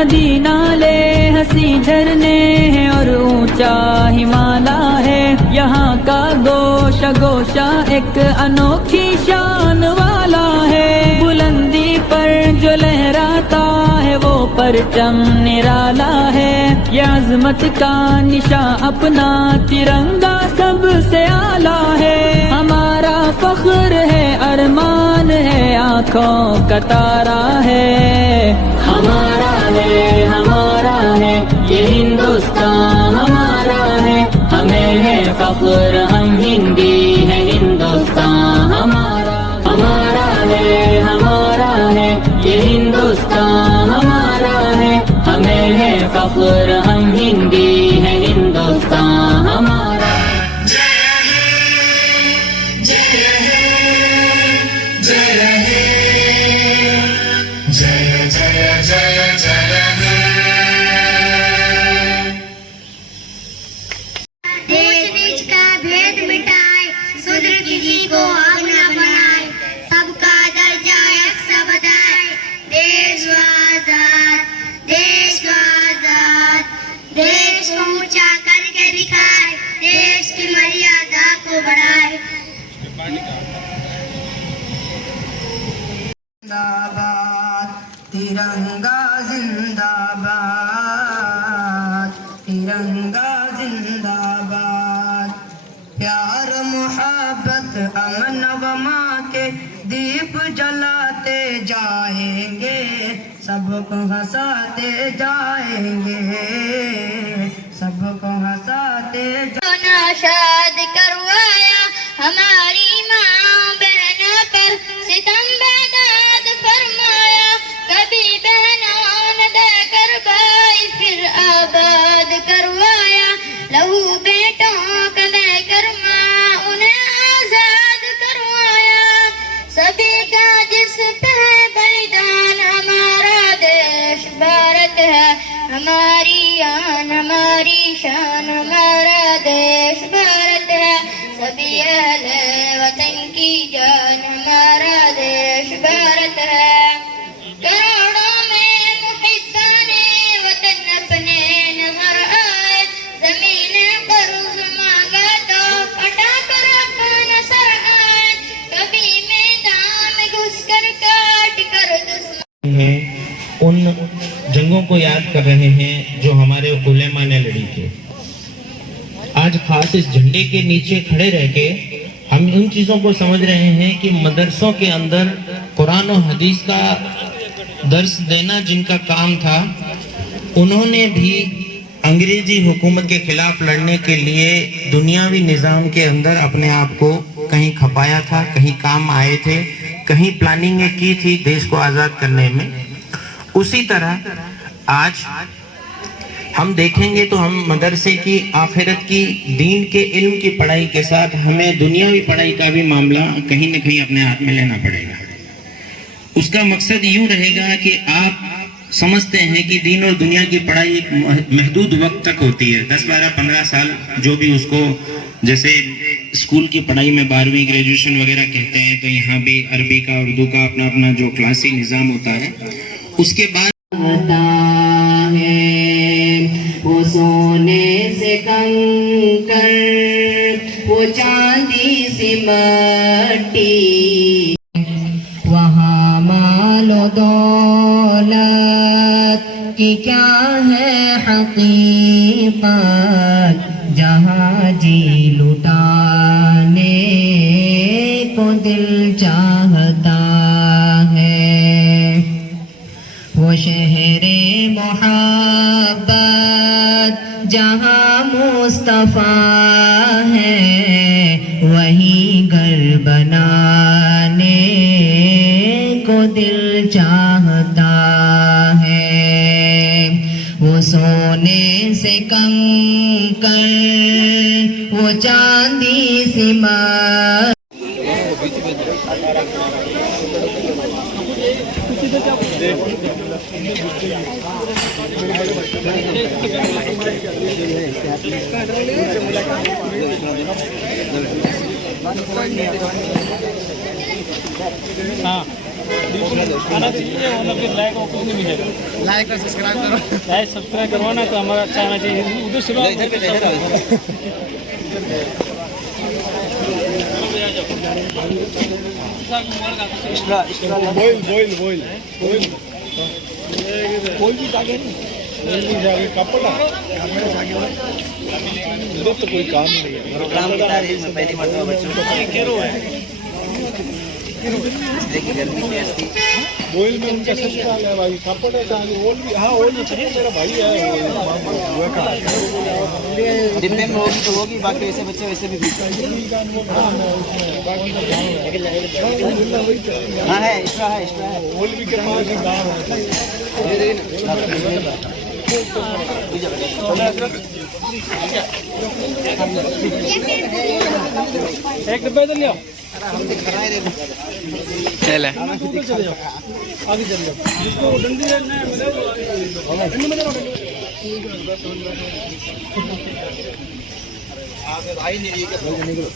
नदी नाले हंसी झरने हैं और ऊंचा हिमालय है। यहाँ का गोशा गोशा एक अनोखी शान वाला है। बुलंदी पर जो लहराता है वो परचम निराला है। ये अजमत का निशा अपना तिरंगा सबसे आला है। हमारा फख्र है, अरमान है, आँखों का तारा है। हमारा है ये हिंदुस्तान हमारा है। हमें है फख्र, हम हिंदी है, हिंदुस्तान हमारा। हमारा है ये हिंदुस्तान हमारा है। हमें है फख्र, हम हिंदी है, हिंदुस्तान हमारा। जिंदाबाद तिरंगा जिंदाबाद, तिरंगा जिंदाबाद। प्यार मोहब्बत अमन वमा के दीप जलाते जाएंगे, सबको हंसाते जाएंगे, सबको हंसाते शाद करवाया हमारी माँ बहनों पर सितम बेदाद फरमाया। कभी बहनों ने देकर भाई फिर आबाद करवाया। लहू बेटों का देकर माँ उन्हें आजाद करवाया। सभी का जिस पे है बलिदान हमारा देश भारत है। हमारी आन हमारी शान हमारा देश भारत है। सभी अहले वतन की जान हमारा देश भारत है। करोड़ों में मुहिब्बाने वतन अपने नजर आए। जमीन कर्ज मांगा तो फटा कर अपना सर आए। कभी मैदान में घुसकर काट कर दुश्मन है उन जंगों को याद कर रहे हैं जो हमारे उलेमा ने लड़ी थी। आज खास इस झंडे के नीचे खड़े रह के हम उन चीजों को समझ रहे हैं कि मदरसों के अंदर कुरान और हदीस का दर्स देना जिनका काम था, उन्होंने भी अंग्रेजी हुकूमत के खिलाफ लड़ने के लिए दुनियावी निज़ाम के अंदर अपने आप को कहीं खपाया था, कहीं काम आए थे, कहीं प्लानिंग की थी देश को आज़ाद करने में। उसी तरह आज हम देखेंगे तो हम मदरसे की आखिरत की दीन के इल्म की पढ़ाई के साथ हमें दुनियावी पढ़ाई का भी मामला कहीं न कहीं अपने हाथ में लेना पड़ेगा। उसका मकसद यूं रहेगा कि आप समझते हैं कि दीन और दुनिया की पढ़ाई एक महदूद वक्त तक होती है, 10, 12, 15 साल, जो भी उसको जैसे स्कूल की पढ़ाई में 12वीं ग्रेजुएशन वगैरह कहते हैं, तो यहाँ भी अरबी का उर्दू का अपना अपना जो क्लासी निज़ाम होता है। उसके बाद वो सोने से कंकर, वो चांदी से मट्टी, वहाँ मालो दौलत की क्या है हकीकत, जहाँ जी लुटाने को दिल चाहता है। वो शहरे मोहब्बत जहाँ मुस्तफा है, वहीं घर बनाने को दिल चाहता है। वो सोने से कंकर, वो चांदी से मर। हाँ आना चाहिए, वरना फिर लाइक और कुछ नहीं मिलेगा। लाइक और सब्सक्राइब करो, लाइक सब्सक्राइब करवाना तो हमारा अच्छा आना चाहिए। उधर सुनो कोई भी जागे नहीं, कोई भी जागे कपड़ा इधर तो कोई काम नहीं है। प्रोग्राम की तारीख में पहली मरतबा बच्चों को घेरो है, देखिए गर्मी कैसी। बोल में उनका ससुराल है भाई, कपड़ा का ओल भी, हाँ ओल भी चाहिए, मेरा भाई है डिब्बे में होगी तो होगी, बाकी वैसे बच्चे वैसे भी हाँ है, एक्स्ट्रा है, एक्स्ट्रा है। ओल भी के पास गाँव एक डिब्बा इधर ले आओ। चल है आगे चले जाओ, जिसको डंडी लेना है भाई नहीं निकलो